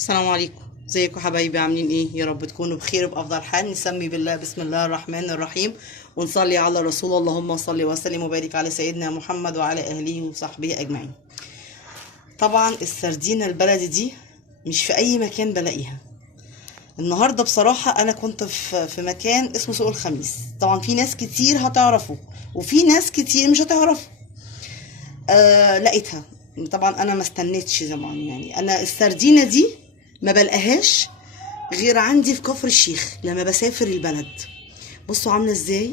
السلام عليكم. ازيكم حبايبي؟ عاملين ايه؟ يا رب تكونوا بخير وبافضل حال. نسمي بالله بسم الله الرحمن الرحيم ونصلي على رسول. اللهم صل وسلم وبارك على سيدنا محمد وعلى اهله وصحبه اجمعين. طبعا السردينه البلدي دي مش في اي مكان بلاقيها. النهارده بصراحه انا كنت في مكان اسمه سوق الخميس. طبعا في ناس كتير هتعرفه وفي ناس كتير مش هتعرفه. لقيتها. طبعا انا ما استنيتش زمان، يعني انا السردينه دي ما بلقاهاش غير عندي في كفر الشيخ لما بسافر البلد. بصوا عامله ازاي،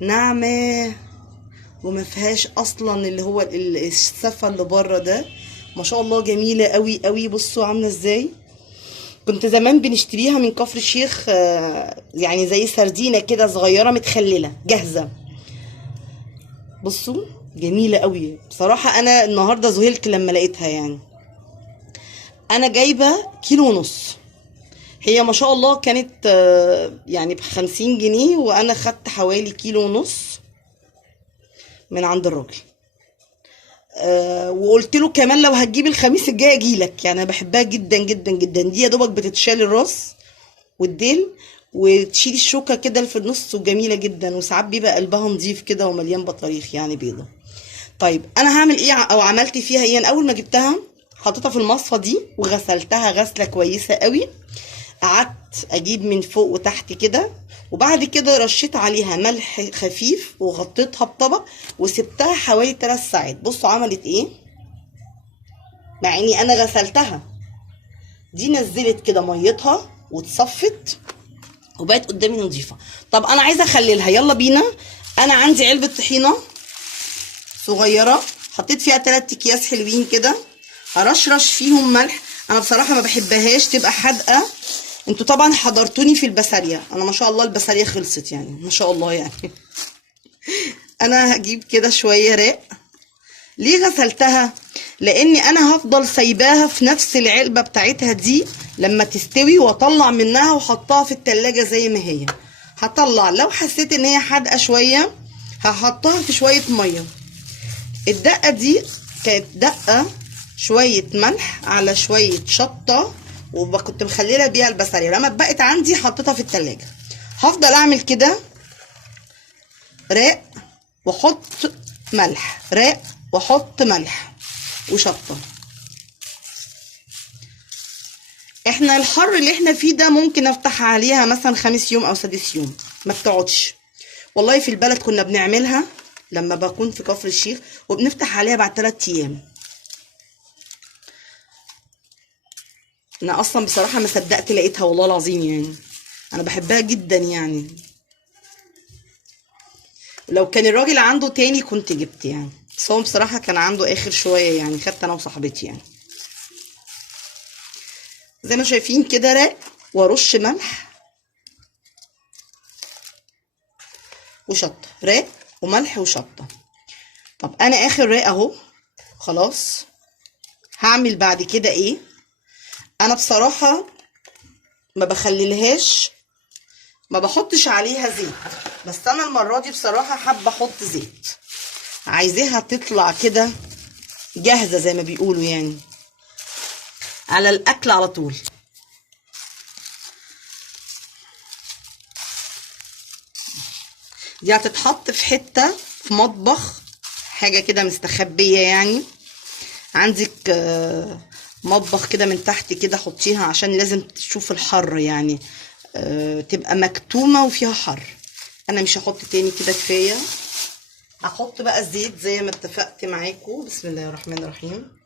ناعمه وما فيهاش اصلا اللي هو السفه اللي بره ده. ما شاء الله جميله قوي قوي. بصوا عامله ازاي. كنت زمان بنشتريها من كفر الشيخ، يعني زي سردينه كده صغيره متخلله جاهزه. بصوا جميله قوي بصراحه. انا النهارده ذهلت لما لقيتها. يعني انا جايبه كيلو ونص. هي ما شاء الله كانت يعني ب50 جنيه، وانا خدت حوالي كيلو ونص من عند الراجل. وقلت له كمان لو هتجيب الخميس الجاي اجيلك. يعني انا بحبها جدا جدا جدا. دي يا دوبك بتتشال الراس والديل وتشيل الشوكه كده اللي في النص، وجميله جدا. وساعات بيبقى قلبها نظيف كده ومليان بطاريخ يعني بيضه. طيب انا هعمل ايه او عملت فيها ايه؟ انا اول ما جبتها حطيتها في المصفى دي وغسلتها غسله كويسه قوي. قعدت اجيب من فوق وتحت كده، وبعد كده رشيت عليها ملح خفيف وغطيتها بطبق وسبتها حوالي 3 ساعات. بصوا عملت ايه، مع اني انا غسلتها. دي نزلت كده ميتها واتصفت وبقت قدامي نظيفه. طب انا عايزه اخللها، يلا بينا. انا عندي علبه طحينه صغيره حطيت فيها 3 اكياس حلوين كده، هرشرش فيهم ملح. انا بصراحه ما بحبهاش تبقى حادقه. انتوا طبعا حضرتوني في البسارية، انا ما شاء الله البسارية خلصت يعني ما شاء الله يعني. انا هجيب كده شوية راق. ليه غسلتها؟ لاني انا هفضل سايباها في نفس العلبة بتاعتها دي لما تستوي، واطلع منها وحطها في التلاجة زي ما هي. هطلع لو حسيت ان هي حادقة شوية هحطها في شوية مية. الدقة دي كانت دقة شوية ملح على شوية شطة، وكنت مخلله بيها البسارية. لما اتبقت عندي حطيتها في التلاجة. هفضل اعمل كده راق واحط ملح، راق واحط ملح وشطة. احنا الحر اللي احنا فيه ده ممكن افتح عليها مثلا 5 يوم او 6 يوم ما بتقعدش. والله في البلد كنا بنعملها لما بكون في كفر الشيخ، وبنفتح عليها بعد 3 ايام. انا اصلا بصراحه ما صدقت لقيتها والله العظيم. يعني انا بحبها جدا يعني. لو كان الراجل عنده تاني كنت جبت يعني، بس هو بصراحه كان عنده اخر شويه يعني، خدت انا وصاحبتي يعني. زي ما شايفين كده راق، وارش ملح وشطه، راق وملح وشطه. طب انا اخر راق اهو خلاص. هعمل بعد كده ايه؟ انا بصراحه ما بخليلهاش، ما بحطش عليها زيت. بس انا المره دي بصراحه حابه احط زيت، عايزاها تطلع كده جاهزه زي ما بيقولوا يعني على الاكل على طول. دي هتتحط في حته في مطبخ، حاجه كده مستخبيه يعني. عندك مطبخ كده من تحت كده حطيها، عشان لازم تشوف الحر يعني، تبقى مكتومه وفيها حر. انا مش هحط تاني كده كفايه. هحط بقى الزيت زي ما اتفقت معاكم. بسم الله الرحمن الرحيم.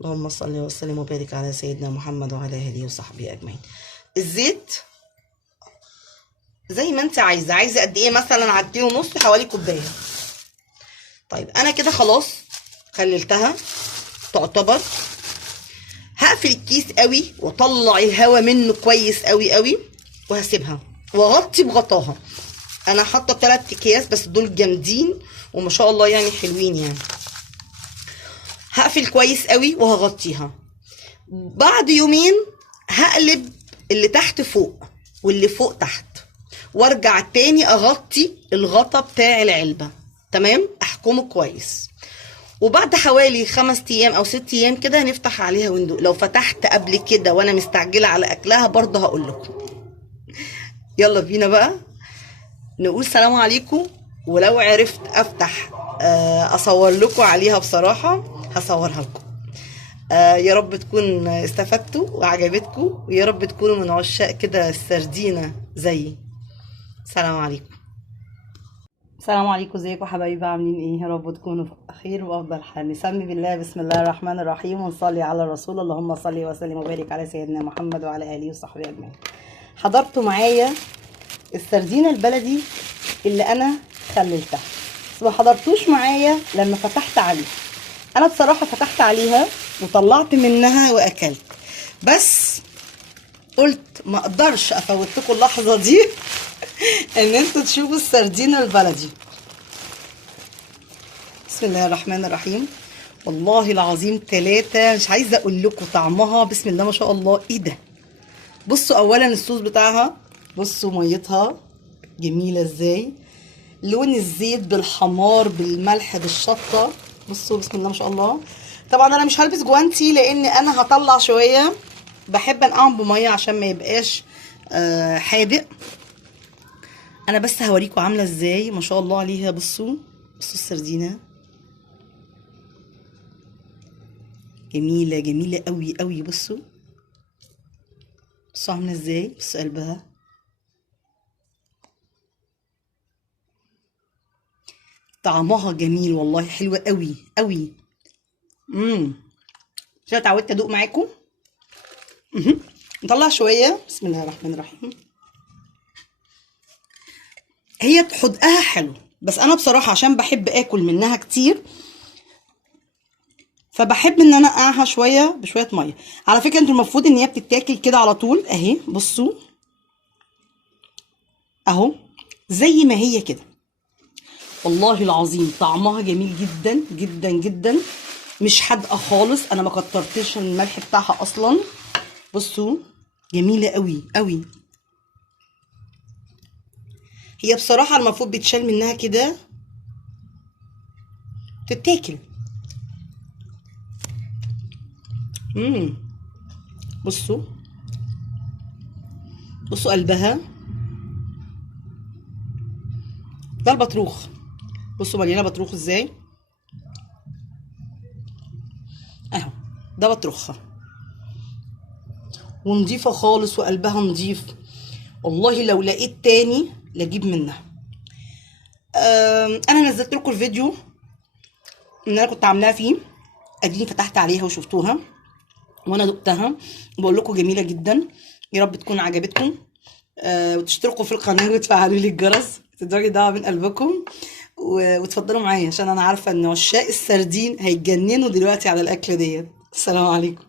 اللهم صل وسلم وبارك على سيدنا محمد وعلى اله وصحبه اجمعين. الزيت زي ما انت عايزه قد ايه، مثلا على 2.5 حوالي كوبايه. طيب انا كده خلاص خللتها تعتبر. هقفل الكيس قوي واطلع الهواء منه كويس قوي قوي، وهسيبها واغطي بغطاها. انا حاطه 3 اكياس بس دول جامدين وما شاء الله يعني حلوين يعني. هقفل كويس قوي وهغطيها. بعد يومين هقلب اللي تحت فوق واللي فوق تحت، وارجع تاني اغطي الغطا بتاع العلبه. تمام، احكمه كويس. وبعد حوالي 5 ايام او 6 ايام كده هنفتح عليها وندوق. لو فتحت قبل كده وانا مستعجله على اكلها برضه هقول لكم. يلا بينا بقى نقول سلام عليكم. ولو عرفت افتح اصور لكم عليها بصراحه هصورها لكم. يا رب تكون استفدتوا وعجبتكم، ويا رب تكونوا من عشاق كده السردينه زيي. سلام عليكم. السلام عليكم، ازيكم حبايبي؟ عاملين ايه؟ يا رب تكونوا بخير وافضل حال. نسمي بالله، بسم الله الرحمن الرحيم، ونصلي على الرسول. اللهم صل وسلم وبارك على سيدنا محمد وعلى اله وصحبه اجمعين. حضرتوا معايا السردينه البلدي اللي انا خللتها، بس ما حضرتوش معايا لما فتحت عليها. انا بصراحه فتحت عليها وطلعت منها واكلت، بس قلت ما اقدرش افوت لكم اللحظه دي ان انتوا تشوفوا السردينه البلدي. بسم الله الرحمن الرحيم. والله العظيم 3 مش عايزه اقول لكم طعمها بسم الله ما شاء الله. ايه ده؟ بصوا اولا الصوص بتاعها، بصوا ميتها جميله ازاي، لون الزيت بالحمار بالملح بالشطه، بصوا بسم الله ما شاء الله. طبعا انا مش هلبس جوانتي لان انا هطلع شويه، بحب انقعهم بميه عشان ما يبقاش حادق. انا بس هوريكم عامله ازاي ما شاء الله عليها. بصوا بصوا السردينه جميله جميله قوي قوي. بصوا بصوا عامله ازاي، بصوا قلبها، طعمها جميل والله، حلوه قوي قوي. عشان اتعودت ادوق معاكم. نطلع شويه. بسم الله الرحمن الرحيم. هي حدقها حلو، بس انا بصراحه عشان بحب اكل منها كتير فبحب ان انا اقعها شويه بشويه ميه. على فكره انتوا المفروض ان هي بتتاكل كده على طول اهي. بصوا اهو زي ما هي كده. والله العظيم طعمها جميل جدا جدا جدا، مش حادقه خالص. انا ما كترتش الملح بتاعها اصلا. بصوا جميله قوي قوي. هي بصراحه المفروض بيتشال منها كده تتاكل. بصوا بصوا قلبها، ده البطروخ. بصوا مليانه بطروخ ازاي اهو، ده بطروخها ونضيفه خالص وقلبها نضيف. والله لو لقيت تاني لاجيب منها. انا نزلت لكم الفيديو اللي انا كنت عاملاها فيه، اديني فتحت عليها وشفتوها وانا دقتها، بقول لكم جميله جدا. يا رب تكون عجبتكم. وتشتركوا في القناه وتفعلوا لي الجرس، تدعوا لي دعوه من قلبكم، وتفضلوا معايا عشان انا عارفه ان عشاق السردين هيتجننوا دلوقتي على الاكله ديت. السلام عليكم.